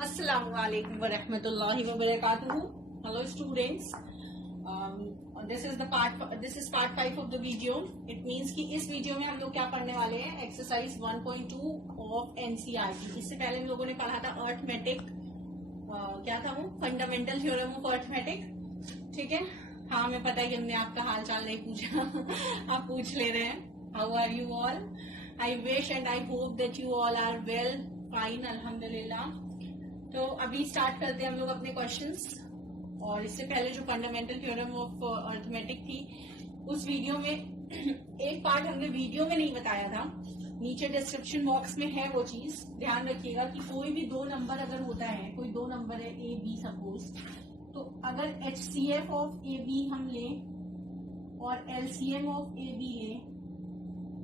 Assalamualaikum warahmatullahi wabarakatuh. Hello students. This is part 5 of the video. It means कि इस video में हम लोग क्या पढ़ने वाले हैं, एक्सरसाइज 1.2 ऑफ एनसीईआरटी। इससे पहले हम लोगों ने पढ़ा था अर्थमेटिक, क्या था वो, फंडामेंटल थ्योरम ऑफ अर्थमेटिक। ठीक है, हाँ हमें पता है कि हमने आपका हाल चाल नहीं पूछा आप पूछ ले रहे हैं। How are you all? I wish and I hope that you all are well, fine, अल्हम्दुलिल्लाह। तो अभी स्टार्ट करते हैं हम लोग अपने क्वेश्चंस। और इससे पहले जो फंडामेंटल थ्योरम ऑफ अर्थमेटिक थी, उस वीडियो में एक पार्ट हमने वीडियो में नहीं बताया था, नीचे डिस्क्रिप्शन बॉक्स में है वो चीज। ध्यान रखिएगा कि कोई भी दो नंबर अगर होता है, कोई दो नंबर है ए बी सपोज, तो अगर HCF ऑफ ए बी हम लें और LCM ऑफ ए बी लें,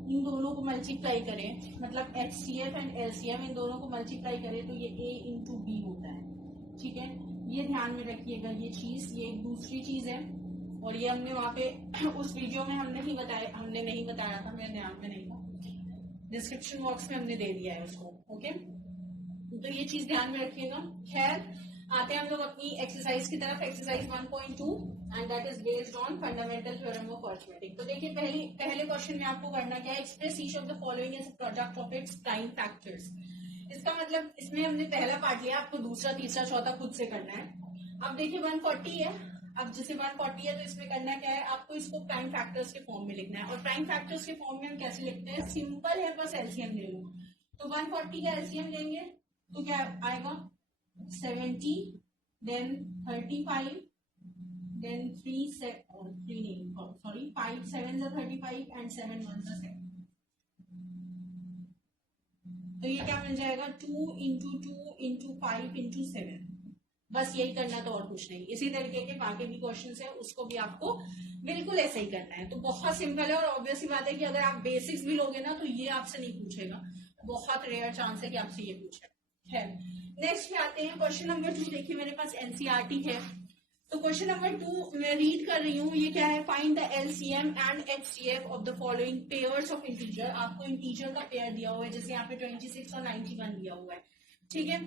इन दोनों को मल्टीप्लाई करें, मतलब HCF एंड LCM इन दोनों को मल्टीप्लाई करें तो ये A इंटू बी होता है। ठीक है, ये ध्यान में रखिएगा, ये चीज, ये दूसरी चीज है। और ये हमने वहां पे उस वीडियो में हमने नहीं बताया था, मेरे ध्यान में नहीं था, डिस्क्रिप्शन बॉक्स में हमने दे दिया है उसको। ओके, तो ये चीज ध्यान में रखिएगा। खैर, आते हैं हम लोग अपनी एक्सरसाइज की तरफ, exercise 1.2 and that is based on fundamental theorem of arithmetic. तो देखिए, पहले क्वेश्चन में आपको करना क्या है, express each of the following as product of its prime factors. इसका मतलब इसमें हमने पहला पार्ट लिया, आपको दूसरा तीसरा चौथा खुद से करना है। अब देखिए 140 है, अब जैसे 140 है तो इसमें करना क्या है, आपको इसको प्राइम फैक्टर्स के फॉर्म में लिखना है। और प्राइम फैक्टर्स के फॉर्म में हम कैसे लिखते हैं, सिंपल है, बस एलसीएम ले लो। तो 140 का एलसीएम लेंगे तो क्या आएगा, 70, then 35, then 5 7s are 35 and 7 1s are 7। तो ये क्या मिल जाएगा, 2 इंटू 2 इंटू 5 इंटू 7। बस यही करना, तो और कुछ नहीं। इसी तरीके के बाकी भी क्वेश्चन है, उसको भी आपको बिल्कुल ऐसे ही करना है। तो बहुत सिंपल है, और ऑब्वियस ही बात है कि अगर आप बेसिक्स भी लोगे ना तो ये आपसे नहीं पूछेगा, बहुत रेयर चांस है कि आपसे ये पूछे। है, नेक्स्ट पे आते हैं क्वेश्चन नंबर 2। देखिए मेरे पास एनसीईआरटी है, तो क्वेश्चन नंबर 2 मैं रीड कर रही हूँ। ये क्या है, find the LCM and HCF of the following pairs of integer. आपको इंटीजर का पेयर दिया हुआ है, जैसे यहाँ पे 26 और 91 दिया हुआ है। ठीक है,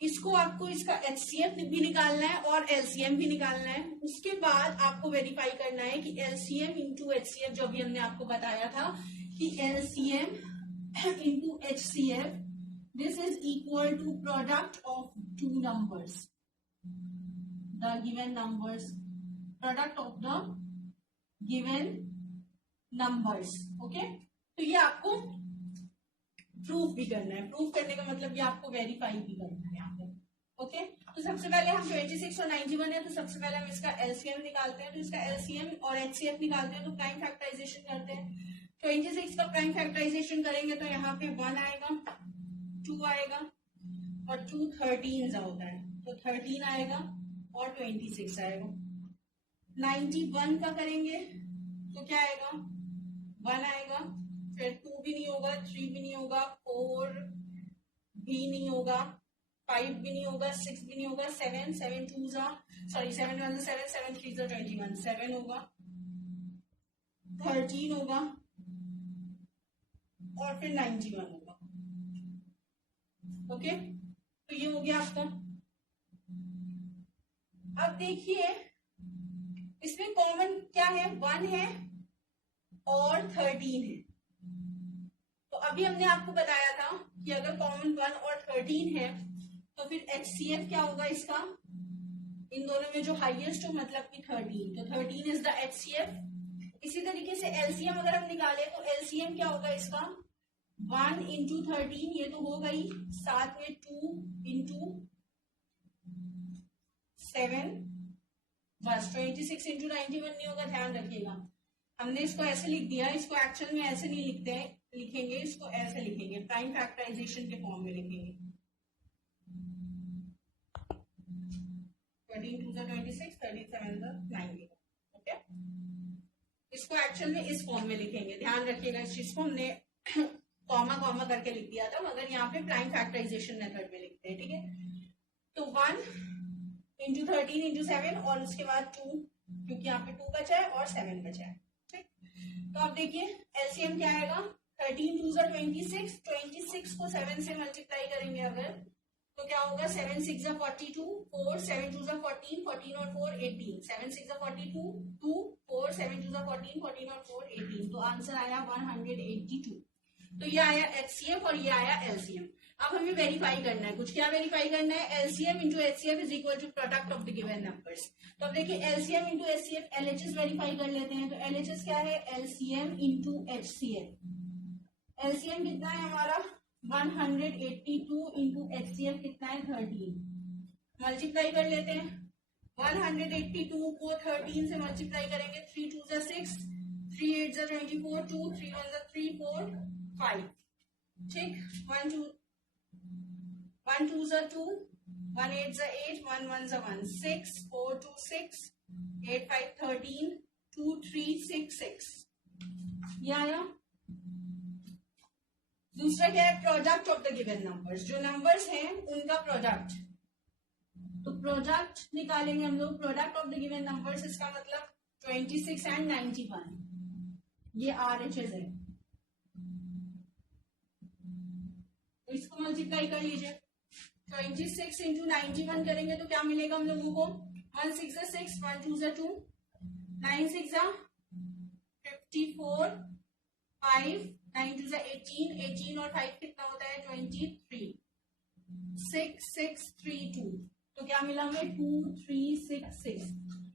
इसको आपको इसका HCF भी निकालना है और LCM भी निकालना है। उसके बाद आपको वेरीफाई करना है कि LCM इंटू HCF, जो अभी हमने आपको बताया था कि LCM into HCF, this is equal to product of two numbers, the given numbers, product of the given numbers। okay, तो ये आपको प्रूफ भी करना है। प्रूफ करने का मतलब ये आपको वेरीफाई भी करना है यहाँ पे। ओके, तो सबसे पहले हम 26 और 91 है, तो सबसे पहले हम इसका LCM निकालते हैं। तो इसका LCM और HCF निकालते हैं तो प्राइम फैक्टराइजेशन करते हैं। 26 का प्राइम फैक्टराइजेशन करेंगे तो यहाँ पे 1 आएगा, 2 आएगा, और 2 13 होता है तो 13 आएगा और 26 आएगा। 91 का करेंगे तो क्या आएगा, 1 आएगा, फिर 2 भी नहीं होगा, 3 भी नहीं होगा, 4 भी नहीं होगा, 5 भी नहीं होगा, 6 भी नहीं होगा, 7 7 2 7 1 7 7 3 21, 7 होगा, 13 होगा और फिर 91 होगा। ओके, तो ये हो गया आपका। अब देखिए इसमें कॉमन क्या है, 1 है और 13 है। तो अभी हमने आपको बताया था कि अगर कॉमन 1 और 13 है तो फिर HCF क्या होगा इसका, इन दोनों में जो हाईएस्ट हो, मतलब कि 13, तो 13 इज द HCF। इसी तरीके से LCM अगर हम निकाले तो LCM क्या होगा इसका, 1 इंटू 13, ये तो हो गई, साथ में 2 इंटू 7, बस 26 इंटू 91 नहीं होगा, ध्यान रखिएगा। हमने इसको ऐसे लिख दिया, इसको एक्चुअल में ऐसे नहीं लिखेंगे, इसको ऐसे लिखेंगे, प्राइम फैक्टराइजेशन के फॉर्म में लिखेंगे। 13 2 26, 37 90। ओके, इसको एक्चुअल में इस फॉर्म में लिखेंगे, ध्यान रखिएगा। इस चीज को हमने कॉमा कॉमा करके लिख दिया था, मगर यहाँ पे प्राइम फैक्टराइजेशन मेथड में लिखते हैं। ठीक है, तो 1 इंटू 13 इंटू 7 और उसके बाद 2, क्योंकि यहाँ पे 2 बचा है और 7 बचा है। ठीक, तो अब देखिए LCM क्या आएगा, 13 2 26, 26 को 7 से मल्टीप्लाई करेंगे अगर तो क्या होगा 7 6 42, 4 7 2 14, 14 और 4 18, 7 6 42, 2 4 7 2 14, 14 और 4 18, तो आंसर आया 182। तो ये आया एचसीएफ और ये आया एलसीएम। अब हमें वेरीफाई करना है, कुछ क्या वेरीफाई करना है, LCM into HCF is equal to product of the given numbers. तो अब देखिए LCM into HCF, LHS verify कर लेते हैं। तो एलएचएस क्या है, एलसीएम इंटू एचसीएफ। एलसीएम कितना है हमारा 182 इंटू एचसीएफ कितना है 13, मल्टीप्लाई कर लेते हैं। 182 को 13 से मल्टीप्लाई करेंगे, 3 2 6, 3 8 24, 2 3 1 3 4 5, ठीक, 1 2 2, 1 8 8, 1 1 1, 6 4 2 6, 8 5 13, 2 3 6 6, ये आया। दूसरा क्या है, product of the given numbers, जो नंबर्स हैं उनका प्रोडक्ट। तो प्रोडक्ट निकालेंगे हम लोग, product of the given numbers, इसका मतलब 26 एंड 91, ये आरएचएस है। तो इसको मल्टीप्लाई कर लीजिए, 26 इंटू 91 करेंगे तो क्या मिलेगा हम लोगों को, 1 6 6, 1 2 2, 9 6 54, 5 9 2 18, 18 और 5 कितना होता है 23, 6 6 3 2, तो क्या मिला हमें 2 3 6 6।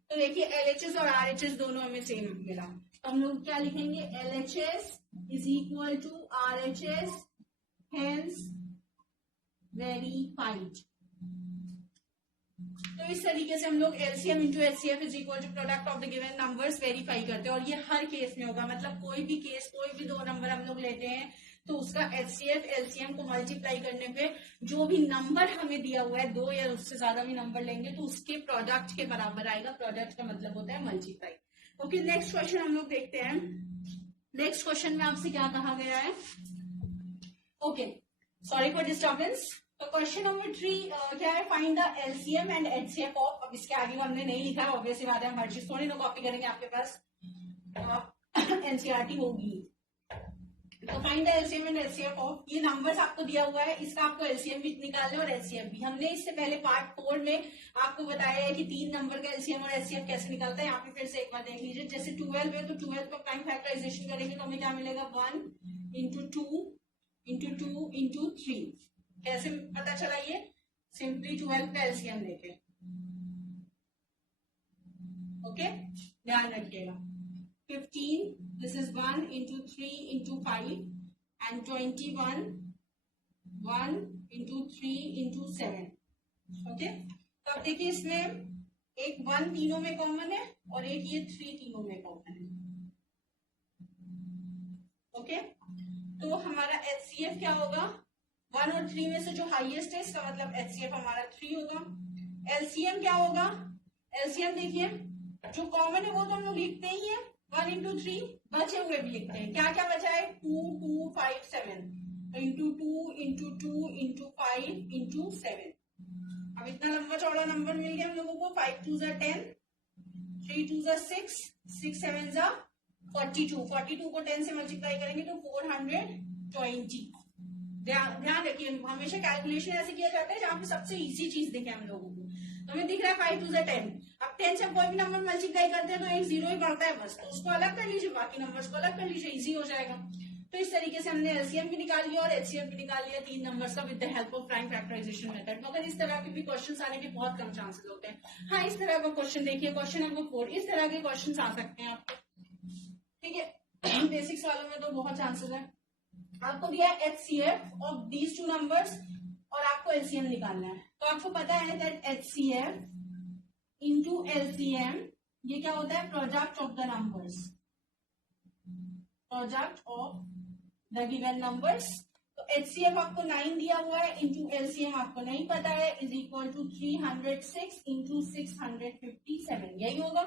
तो देखिए एलएचएस और आरएचएस दोनों हमें सेम मिला, तो हम लोग क्या लिखेंगे, LHS is equal to RHS, hence verified. तो इस तरीके से हम लोग LCM into HCF is equal to product of the given numbers verify करते हैं। और ये हर केस में होगा, मतलब कोई भी केस, कोई भी दो नंबर हम लोग लेते हैं तो उसका एचसीएफ एलसीएम को मल्टीप्लाई करने पे जो भी नंबर हमें दिया हुआ है, दो या उससे ज्यादा भी नंबर लेंगे तो उसके प्रोडक्ट के बराबर आएगा। प्रोडक्ट का मतलब होता है मल्टीप्लाई। ओके, नेक्स्ट क्वेश्चन हम लोग देखते हैं। नेक्स्ट क्वेश्चन में आपसे क्या कहा गया है, ओके सॉरी फॉर डिस्टर्बेंस। तो क्वेश्चन नंबर 3 क्या है, find the LCM and HCF of, अब इसके आगे हमने नहीं लिखा है, ऑब्वियसली बात है, हम हर चीज थोड़ी ना कॉपी करेंगे, आपके पास एनसीईआरटी होगी। तो find the LCM and HCF of, ये नंबर्स आपको दिया हुआ है, इसका आपको एलसीएम भी निकालना है और एचसीएफ भी। हमने इससे पहले पार्ट 4 में आपको बताया है कि 3 नंबर का एलसीएम और एचसीएफ कैसे निकलता है। यहाँ पे फिर से एक बार देख लीजिए, जैसे 12 है तो 12 का प्राइम फैक्टराइजेशन करेंगे तो हमें क्या मिलेगा, 1 इंटू 2 इंटू 2 इंटू 3। कैसे पता चला, ये सिंपली 12 का एलसीएम लेके। ओके, ध्यान रखिएगा। 15, this is 1 into 3 into 5 and 21, 1 into 3 into 7। Okay, तो अब देखिए इसमें एक 1 तीनों में कॉमन है और एक ये 3 तीनों में कॉमन है। ओके, तो हमारा एचसीएफ क्या होगा, 1 और 3 में से जो हाईएस्ट है इसका मतलब एचसीएफ हमारा 3 होगा। एलसीएम क्या होगा, एलसीएम देखिए जो कॉमन है वो तो हम लोग लिखते ही है, 1 इंटू 3, बचे हुए भी लिखते हैं। क्या क्या बचा है, 2 2 5 7, इंटू 2 इंटू 2 इंटू 5 इंटू 7। अब इतना लंबा चौड़ा नंबर मिल गया हम लोगों को, 5 2 10, 3 2 6, 6 7 42, 42 को 10 से मल्टीप्लाई करेंगे तो 420। ध्यान रखिए, हमेशा कैलकुलेशन ऐसे किया जाता है जहां पे सबसे इजी चीज दिखे हम लोगों को। तो हमें दिख रहा है 5 2 10, अब 10 से कोई भी नंबर मल्टीप्लाई करते हैं तो एक 0 ही बढ़ता है बस, तो उसको अलग कर लीजिए, बाकी नंबर्स को अलग कर लीजिए, इजी हो जाएगा। तो इस तरीके से हमने एलसीएम भी निकाल लिया और एचसीएफ भी निकाल लिया 3 नंबर्स का with the help of prime factorisation method. मगर इस तरह के भी क्वेश्चन आने के बहुत कम चांसेस होते हैं। हाँ, इस तरह का क्वेश्चन देखिए, क्वेश्चन नंबर 4, इस तरह के क्वेश्चन आ सकते हैं आपको, ठीक है। बेसिक्स वालों में तो बहुत चांसेस है। आपको दिया है एचसीएफ ऑफ दीज 2 नंबर्स और आपको एलसीएम निकालना है। तो आपको पता है दैट एचसीएफ इंटू एलसीएम ये क्या होता है, product of the numbers, product of the given numbers. तो एचसीएफ आपको 9 दिया हुआ है, इंटू एलसीएम आपको नहीं पता है, इज इक्वल टू 306 इंटू 657, यही होगा।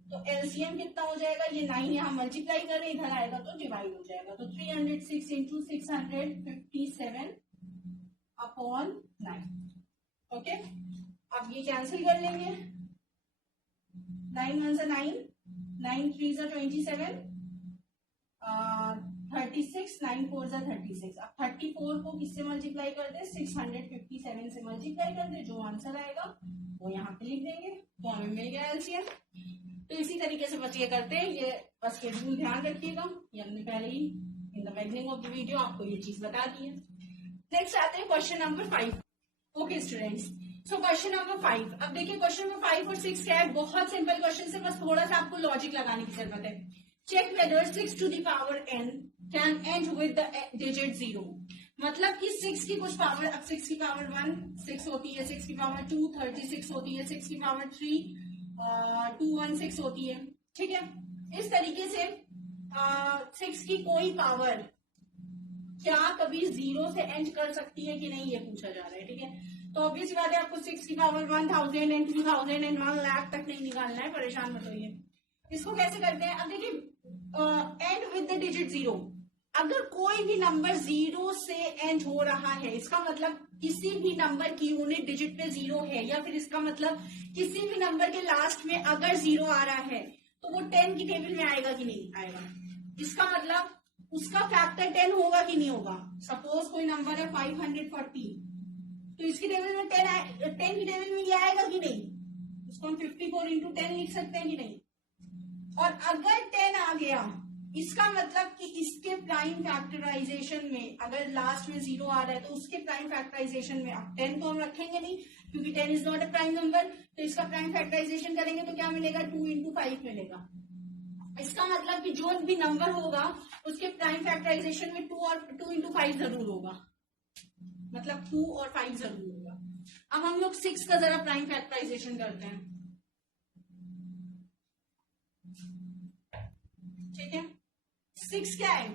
तो एलसीएम कितना हो जाएगा, ये 9 यहाँ मल्टीप्लाई करें, इधर आएगा तो डिवाइड हो जाएगा, तो 306 इंटू 657 अपॉन 9। ओके, अब ये कैंसिल कर लेंगे, 9 1 9, 9 3 27, 36, 9 4 जा 36। अब 34 को किससे मल्टीप्लाई कर दे, 657 से मल्टीप्लाई कर दे, जो आंसर आएगा वो यहाँ पे लिख देंगे, तो हमें मिल गया एलसीएम। तो इसी तरीके से बस ये करते हैं, ये बस ये रूल ध्यान रखिएगा, ये हमने पहले ही in the beginning of the video आपको ये चीज बता दी है। नेक्स्ट आते हैं question number 5। Okay students, so question number 5। अब देखिए क्वेश्चन नंबर 5 और 6 क्या है, बहुत सिंपल क्वेश्चन से, बस थोड़ा सा आपको लॉजिक लगाने की जरूरत है। Check whether 6 to the power n can end with the digit 0। मतलब कि 6 की कुछ पावर, अब 6 की पावर 1 6 होती है, 6 की पावर 2 36 होती है, 6 की पावर 3 216 होती है, ठीक है। इस तरीके से 6 की कोई पावर क्या कभी 0 से एंड कर सकती है कि नहीं, ये पूछा जा रहा है, ठीक है। तो ऑब्वियस बात है, आपको 6 की पावर 1000 एंड 2000 एंड 1 लाख तक नहीं निकालना है, परेशान मत होइए। इसको कैसे करते हैं, अब देखिए एंड विद द डिजिट 0। अगर कोई भी नंबर 0 से एंड हो रहा है, इसका मतलब किसी भी नंबर की यूनिट डिजिट पे 0 है, या फिर इसका मतलब किसी भी नंबर के लास्ट में अगर 0 आ रहा है तो वो 10 की टेबल में आएगा कि नहीं आएगा। इसका मतलब उसका फैक्टर 10 होगा कि नहीं होगा। सपोज कोई नंबर है 540, तो इसकी टेबल में 10 की टेबल में ये आएगा कि नहीं, इसको हम 54 इंटू 10 लिख सकते हैं कि नहीं। और अगर 10 आ गया, इसका मतलब कि इसके प्राइम फैक्टराइजेशन में अगर लास्ट में 0 आ रहा है तो उसके प्राइम फैक्टराइजेशन में, अब 10 तो हम रखेंगे नहीं क्योंकि 10 is not a prime number, तो इसका प्राइम फैक्टराइजेशन करेंगे तो क्या मिलेगा, 2 इंटू 5 मिलेगा। इसका मतलब कि जो भी नंबर होगा उसके प्राइम फैक्टराइजेशन में 2 इंटू 5 जरूर होगा, मतलब 2 और 5 जरूर होगा। अब हम लोग 6 का जरा प्राइम फैक्टराइजेशन करते हैं, ठीक है। 6 क्या है,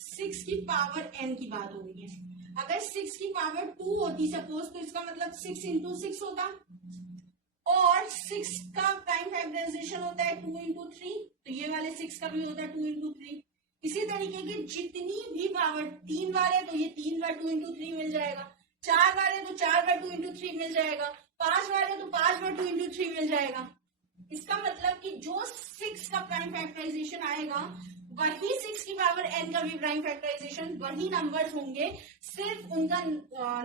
6 की पावर n की बात हो रही है। अगर 6 की पावर 2 होती सपोज, तो इसका मतलब 6 इंटू 6 होता, और 6 का प्राइम फैक्टराइजेशन होता है 2 इंटू 3, तो ये वाले 6 का भी होता है 2 इंटू 3। इसी तरीके की जितनी भी पावर 3 बार है तो ये 3 बार 2 इंटू 3 मिल जाएगा, 4 बार है तो 4 बार 2 इंटू 3 मिल जाएगा, 5 बार है तो 5 बार 2 इंटू 3 मिल जाएगा। इसका मतलब कि जो 6 का प्राइम फैक्टराइजेशन आएगा वही 6 की पावर n का भी प्राइम फैक्टराइजेशन, वही नंबर्स होंगे, सिर्फ उनका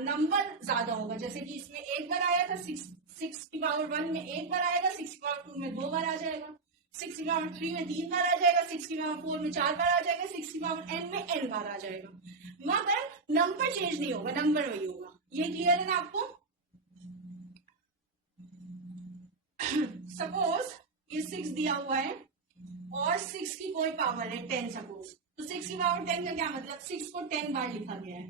नंबर ज्यादा होगा। जैसे कि इसमें एक बार आया था 6 की पावर 1 में एक बार आएगा, 6 की पावर 2 में 2 बार आ जाएगा, 6 की पावर 3 में 3 बार आ जाएगा, 6 की पावर 4 में 4 बार आ जाएगा, 6 की पावर n में n बार आ जाएगा, मगर नंबर चेंज नहीं होगा, नंबर वही होगा। ये क्लियर है ना आपको। सपोज ये 6 दिया हुआ है और 6 की कोई पावर है 10 सपोज, तो 6 की पावर 10 का क्या मतलब, 6 को 10 बार लिखा गया है,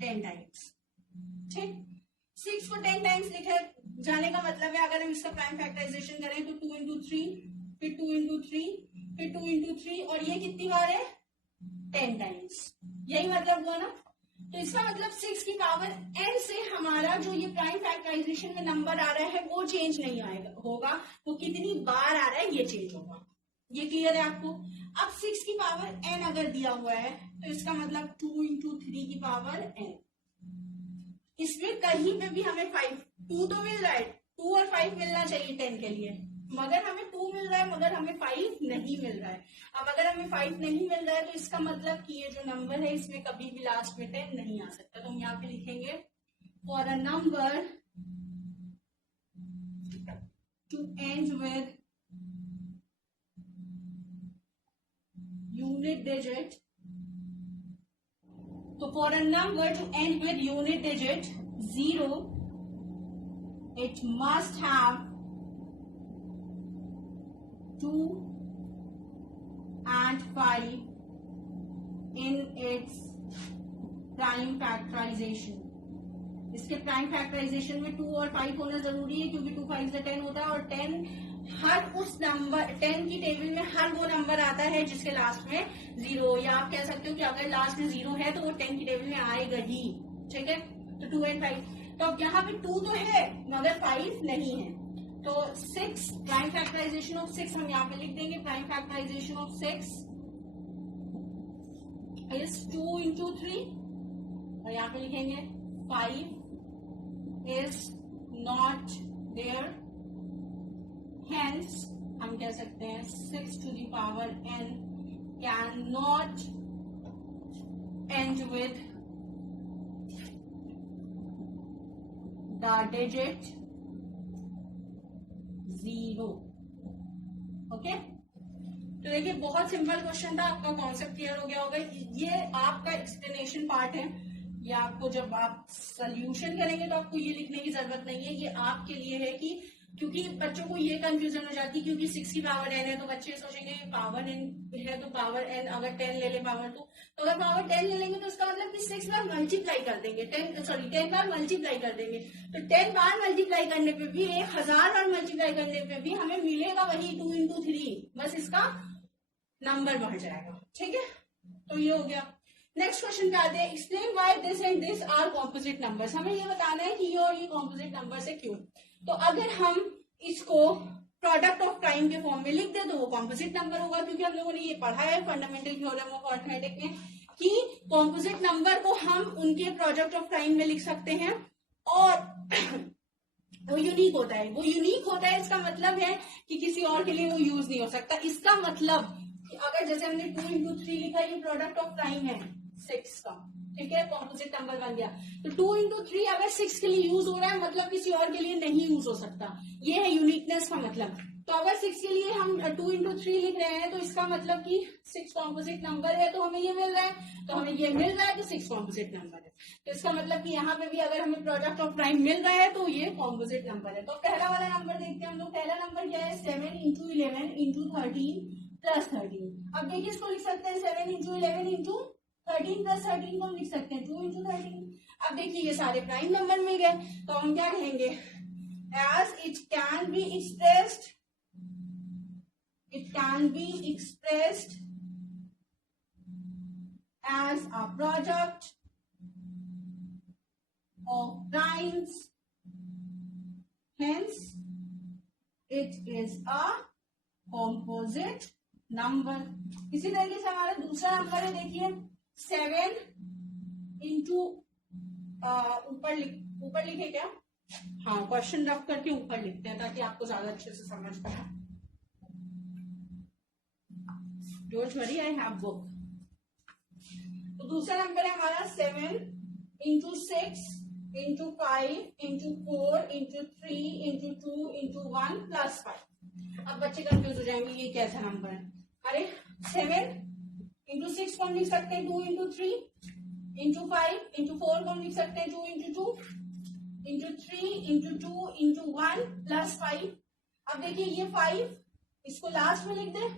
10 टाइम्स, ठीक। 6 को 10 टाइम्स लिखे जाने का मतलब है, अगर हम इसका प्राइम फैक्टराइजेशन करें तो 2 इंटू 3, फिर 2 इंटू 3, फिर 2 इंटू 3, और ये कितनी बार है, 10 टाइम्स, यही मतलब हुआ ना। तो इसका मतलब 6 की पावर n से हमारा जो ये प्राइम फैक्टराइजेशन में नंबर आ रहा है वो चेंज नहीं आएगा, होगा, वो कितनी बार आ रहा है ये चेंज होगा। ये क्लियर है आपको। अब 6 की पावर n अगर दिया हुआ है तो इसका मतलब 2 इंटू 3 की पावर n। इसमें कहीं पे भी हमें 2 तो मिल रहा है, 2 और 5 मिलना चाहिए 10 के लिए, मगर हमें 2 मिल रहा है, मगर हमें 5 नहीं मिल रहा है। अब अगर हमें 5 नहीं मिल रहा है तो इसका मतलब कि ये जो नंबर है इसमें कभी भी लास्ट में 10 नहीं आ सकता। तो हम यहाँ पे लिखेंगे for a number to end with unit digit, तो for a number to end with unit digit 0 it must have 2 and 5 in its prime factorization। इसके प्राइम फैक्टराइजेशन में 2 और 5 होना जरूरी है, क्योंकि 2 5 से 10 होता है, और 10 हर उस नंबर 10 की टेबल में हर वो नंबर आता है जिसके लास्ट में 0, या आप कह सकते हो कि अगर लास्ट में 0 है तो वो 10 की टेबल में आएगा ही, ठीक है। तो 2 and 5, तो अब यहाँ पे 2 तो है मगर 5 नहीं है, तो 6 प्राइम फैक्टराइजेशन ऑफ 6 हम यहाँ पे लिख देंगे। Prime factorisation of 6 is 2 into 3, और यहाँ पे लिखेंगे 5 इज नॉट देयर, hence हम कह सकते हैं 6 to the power n can not and with the digit 0। Okay, तो देखिए बहुत सिंपल क्वेश्चन था, आपका कॉन्सेप्ट क्लियर हो गया होगा। ये आपका एक्सप्लेनेशन पार्ट है, ये आपको जब आप सोल्यूशन करेंगे तो आपको ये लिखने की जरूरत नहीं है, ये आपके लिए है कि क्योंकि बच्चों को ये कंफ्यूजन हो जाती है, क्योंकि 6 की पावर n है तो बच्चे सोचेंगे पावर n है तो पावर n अगर 10 ले ले पावर 2, तो अगर पावर 10 ले लेंगे तो उसका मतलब कि 6 बार मल्टीप्लाई कर देंगे, 10 बार मल्टीप्लाई कर देंगे, तो 10 बार मल्टीप्लाई करने पे भी 1000 बार मल्टीप्लाई करने पे भी हमें मिलेगा वही 2 into 3, बस इसका नंबर बढ़ जाएगा। ठीक है, तो ये हो गया। नेक्स्ट क्वेश्चन पे आते हैं, explain why this and this are composite numbers. हमें ये बताना है कि ये और ये कॉम्पोजिट नंबर्स है क्यों। तो अगर हम इसको प्रोडक्ट ऑफ टाइम के फॉर्म में लिख दे तो वो कॉम्पोजिट नंबर होगा, क्योंकि हम लोगों ने ये पढ़ा है फंडामेंटल थ्योरम ऑफ अरिथमेटिक में कि कॉम्पोजिट नंबर को हम उनके प्रोडक्ट ऑफ टाइम में लिख सकते हैं और वो यूनिक होता है। वो यूनिक होता है, इसका मतलब है कि किसी और के लिए वो यूज नहीं हो सकता। इसका मतलब कि अगर जैसे हमने 2 into 3 लिखा, ये प्रोडक्ट ऑफ टाइम है 6 का, ठीक है, कॉम्पोजिट नंबर बन गया। तो 2 into 3 अगर 6 के लिए यूज हो रहा है, मतलब किसी और के लिए नहीं यूज हो सकता, ये है यूनिकनेस का मतलब। तो अगर 6 के लिए हम 2 into 3 लिख रहे हैं तो इसका मतलब कि 6 कॉम्पोजिट नंबर है, तो हमें ये मिल रहा है, तो हमें ये मिल रहा है तो 6 कॉम्पोजिट नंबर है। तो इसका मतलब कि यहाँ पे भी अगर हमें प्रोडक्ट ऑफ प्राइम मिल रहा है तो ये कॉम्पोजिट नंबर है। तो पहला वाला नंबर देखते हैं हम लोग। पहला नंबर क्या है, 7 into 11 into 13 plus 13। अब देखिए इसको लिख सकते हैं 7 into 11 into 13 plus 13 को हम लिख सकते हैं 2 into 13। अब देखिए ये सारे प्राइम नंबर मिल गए, तो हम क्या कहेंगे, as it can be expressed as a product of primes, hence it is a composite number। इसी तरीके से हमारा दूसरा नंबर है, देखिए 7 into ऊपर लिखे क्या, हाँ क्वेश्चन रफ करके ऊपर लिखते हैं ताकि आपको ज्यादा अच्छे से समझ पाए। Don't worry, I have book. तो दूसरा नंबर है हमारा 7 into 6 into 5 into 4 into 3 into 2 into 1 plus 5। अब बच्चे कंफ्यूज हो जाएंगे ये कैसा नंबर है। अरे 7 into 6 को हम लिख सकते हैं 2 into 3 into 5 into 4 को हम लिख सकते हैं 2 into 2 into 3 into 2 into 1 plus 5। अब देखिए ये 5 इसको लास्ट में लिख दे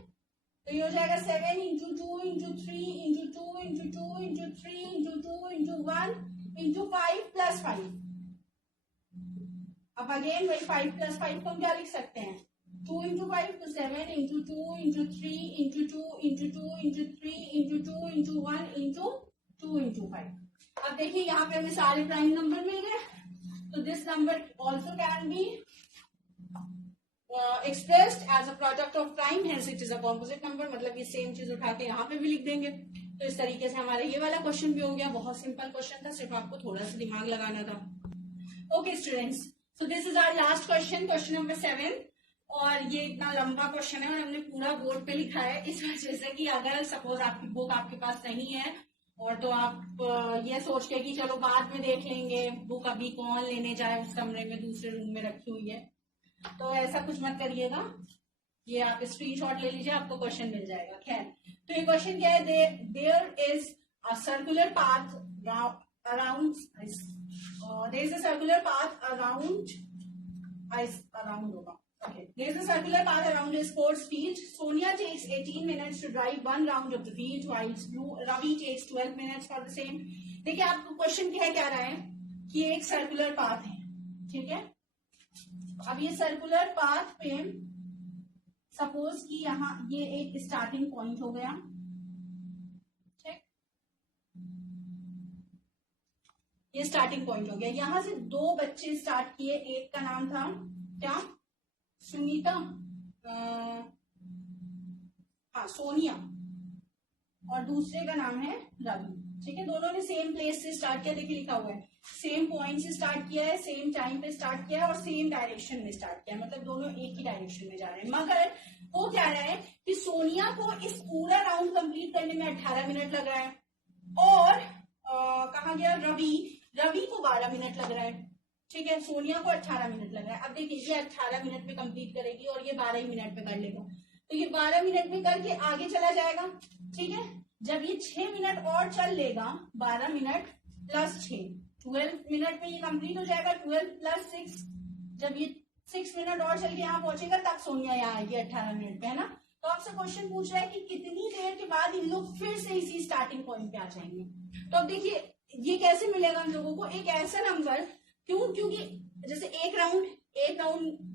तो ये हो जाएगा 7 into 2 into 3 into 2 into 2 into 3 into 2 into 1 into 5 plus 5। अब अगेन वही 5 plus 5 को हम क्या लिख सकते हैं 2 into 5 तो 7 into 2 into 3 into 2 into 2 into 3 into 2 into 1 into 2 into 5। अब देखिए यहाँ पे हमें सारे प्राइम नंबर मिल गए, तो this number also can be expressed as a product of prime, hence it is a composite number। मतलब ये सेम चीज उठा के यहाँ पे भी लिख देंगे। तो इस तरीके से हमारा ये वाला क्वेश्चन भी हो गया। बहुत सिंपल क्वेश्चन था, सिर्फ आपको थोड़ा सा दिमाग लगाना था। Okay students, so this is our last question, question number 7। और ये इतना लंबा क्वेश्चन है और हमने पूरा बोर्ड पे लिखा है, इस वजह से कि अगर सपोज आपकी बुक आपके पास नहीं है और तो आप ये सोच के कि चलो बाद में देख लेंगे, बुक अभी कौन लेने जाए, उस कमरे में दूसरे रूम में रखी हुई है, तो ऐसा कुछ मत करिएगा। ये आप स्क्रीनशॉट ले लीजिए, आपको क्वेश्चन मिल जाएगा। खैर, तो ये क्वेश्चन क्या है, there is a circular path around there is a circular path around there is a circular path around a sports field. Sonia takes 18 minutes to drive one round of the field while Ravi takes 12 minutes for the same। देखिए आपको question क्या रहा है कि एक circular path है, ठीक है। अब ये सर्कुलर पाथ पे सपोज कि यहाँ ये एक स्टार्टिंग पॉइंट हो गया, ठीक, ये स्टार्टिंग पॉइंट हो गया। यहां से 2 बच्चे स्टार्ट किए, एक का नाम था क्या, सुनीता, हाँ सोनिया, और दूसरे का नाम है रवि। ठीक है, दोनों ने सेम प्लेस से स्टार्ट किया, देखिए लिखा हुआ है सेम पॉइंट से स्टार्ट किया है, सेम टाइम पे स्टार्ट किया है और सेम डायरेक्शन में स्टार्ट किया है, मतलब दोनों एक ही डायरेक्शन में जा रहे हैं। मगर वो कह रहा है कि सोनिया को इस पूरा राउंड कंप्लीट करने में 18 मिनट लग रहा है और कहा गया रवि को 12 मिनट लग रहा है। ठीक है, सोनिया को 18 मिनट लग रहा है। अब देखिए ये 18 मिनट में कंप्लीट करेगी और ये 12 ही मिनट में कर लेगा, तो ये 12 मिनट में करके आगे चला जाएगा। ठीक है, जब ये 6 मिनट और चल लेगा, 12 मिनट प्लस 6, 12 मिनट में ये कंप्लीट हो जाएगा। 12 प्लस 6, जब ये 6 मिनट और चल के यहाँ पहुंचेगा तब सोनिया यहाँ आएगी 18 मिनट पे, है ना। तो आपसे क्वेश्चन पूछ रहा है कि कितनी देर के बाद इन लोग फिर से इसी स्टार्टिंग पॉइंट पे आ जाएंगे। तो अब देखिए ये कैसे मिलेगा हम लोगों को, एक ऐसा नंबर, क्योंकि जैसे एक राउंड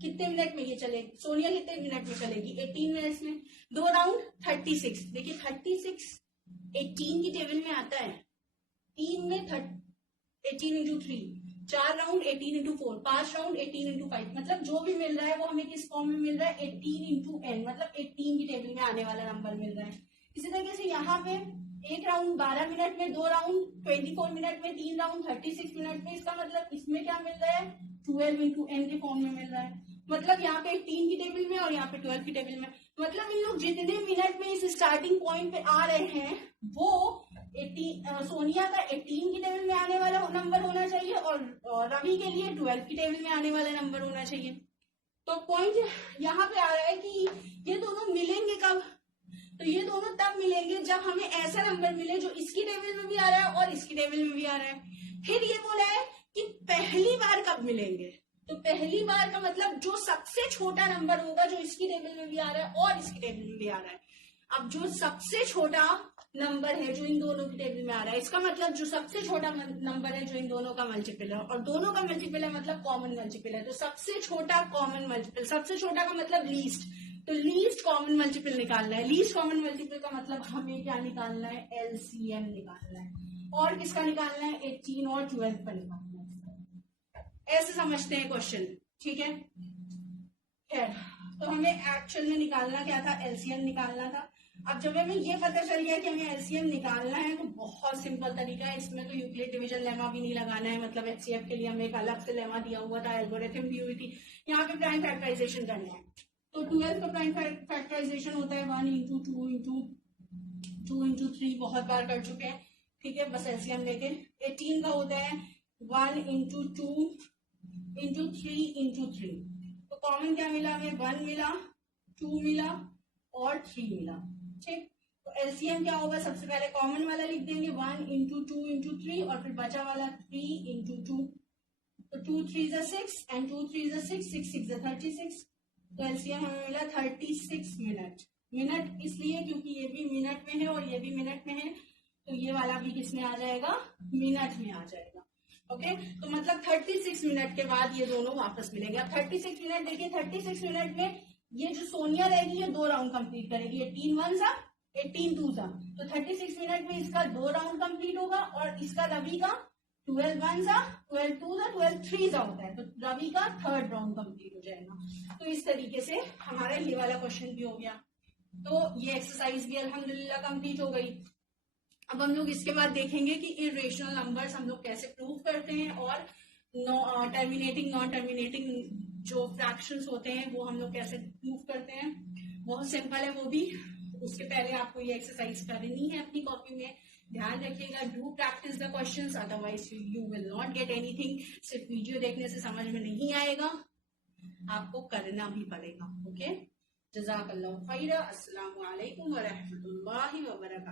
कितने मिनट में ये चलेगी, सोनिया कितने मिनट में चलेगी, 18 मिनट्स में। 2 राउंड 36, देखिए 36 18 की टेबल में आता है, 3 में 18 into 3, 4 round 18 into 4, 5 round 18 into 5, मतलब जो भी मिल रहा है वो हमें किस फॉर्म में मिल रहा है, 18 इंटू n, मतलब 18 की टेबल में आने वाला नंबर मिल रहा है। इसी तरीके से यहाँ पे एक राउंड 12 मिनट में, 2 राउंड 24 मिनट में, 3 राउंड 36 मिनट में, इसका मतलब इसमें क्या मिल रहा है, 12 इंटू n के फॉर्म में मिल रहा है। मतलब यहाँ पे 18 की टेबल में और यहाँ पे 12 की टेबल में, मतलब इन लोग जितने मिनट में इस स्टार्टिंग पॉइंट पे आ रहे हैं वो 18, सोनिया का 18 की टेबल में आने वाला नंबर होना चाहिए और रवि के लिए 12 की टेबल में आने वाला नंबर होना चाहिए। तो पॉइंट यहाँ पे आ रहा है कि ये दोनों मिलेंगे कब, तो ये दोनों तब मिलेंगे जब हमें ऐसा नंबर मिले जो इसकी टेबल में भी आ रहा है और इसकी टेबल में भी आ रहा है। फिर ये बोला है कि पहली बार कब मिलेंगे, तो पहली बार का मतलब जो सबसे छोटा नंबर होगा जो इसकी टेबल में भी आ रहा है और इसकी टेबल में भी आ रहा है। अब जो सबसे छोटा नंबर है जो इन दोनों की टेबल में आ रहा है, इसका मतलब जो सबसे छोटा नंबर है जो इन दोनों का मल्टीपल है, और दोनों का मल्टीपल है मतलब कॉमन मल्टीपल है, तो सबसे छोटा कॉमन मल्टीपल, सबसे छोटा का मतलब लीस्ट, तो लीस्ट कॉमन मल्टीपल निकालना है। लीस्ट कॉमन मल्टीपल का मतलब हमें क्या निकालना है, एलसीएम निकालना है। और किसका निकालना है, 18 और 12 का निकालना है। ऐसे समझते हैं क्वेश्चन, ठीक है। खैर, तो हमें एक्चुअल में निकालना क्या था, एलसीएम निकालना था। अब जब हमें ये पता चल गया कि हमें एलसीएम निकालना है तो बहुत सिंपल तरीका है, इसमें तो यूक्लिड डिवीजन लेमा भी नहीं लगाना है, मतलब एचसीएफ के लिए हमें एक अलग से लेमा दिया हुआ था, एल्गोरिथम दी हुई थी। यहाँ पे प्राइम फैक्टराइजेशन करना है, तो 12 का प्राइम फैक्टराइजेशन होता है 1 इंटू 2 इंटू 3, बहुत बार कर चुके हैं, ठीक है, बस एलसीएम लेके। 18 का होता है 1 इंटू 2 इंटू 3 इंटू 3, तो कॉमन क्या मिला हमें, 1 मिला, 2 मिला और 3 मिला, ठीक। तो एलसीएम क्या होगा, सबसे पहले कॉमन वाला लिख देंगे 1 इंटू 2 इंटू 3 और फिर बचा वाला 3 इंटू 2, तो 2 3 6 एंड 2 3 6, 6 6 36, तो एलसीएम हमें मिला 36 मिनट। मिनट इसलिए क्योंकि ये भी मिनट में है और ये भी मिनट में है, तो ये वाला भी किसमें आ जाएगा, मिनट में आ जाएगा। ओके, तो मतलब 36 मिनट के बाद ये दोनों वापस मिलेंगे। अब 36 मिनट देखिए, 36 मिनट में ये जो सोनिया रहेगी ये 2 राउंड कंप्लीट करेगी, 18 1 सा 18 2 सा, तो 36 मिनट में इसका 2 राउंड कंप्लीट होगा और इसका रवि का 12 1 सा 12 2 सा 12 3 सा होता है, तो रवि का 3rd राउंड कंप्लीट हो जाएगा। तो इस तरीके से हमारा ये वाला क्वेश्चन भी हो गया, तो ये एक्सरसाइज भी अल्हम्दुलिल्लाह कंप्लीट हो गई। अब हम लोग इसके बाद देखेंगे कि इर्रेशनल नंबर्स हम लोग कैसे प्रूव करते हैं और टर्मिनेटिंग नॉन टर्मिनेटिंग जो फ्रैक्शंस होते हैं वो हम लोग कैसे प्रूव करते हैं। बहुत सिंपल है वो भी, उसके पहले आपको ये एक्सरसाइज करनी है अपनी कॉपी में। ध्यान रखिएगा, do practice the questions, otherwise you will not get anything. सिर्फ वीडियो देखने से समझ में नहीं आएगा, आपको करना भी पड़ेगा। ओके, जज़ाकल्लाहु खैरा। अस्सलामु अलैकुम व रहमतुल्लाहि व बरकातहू।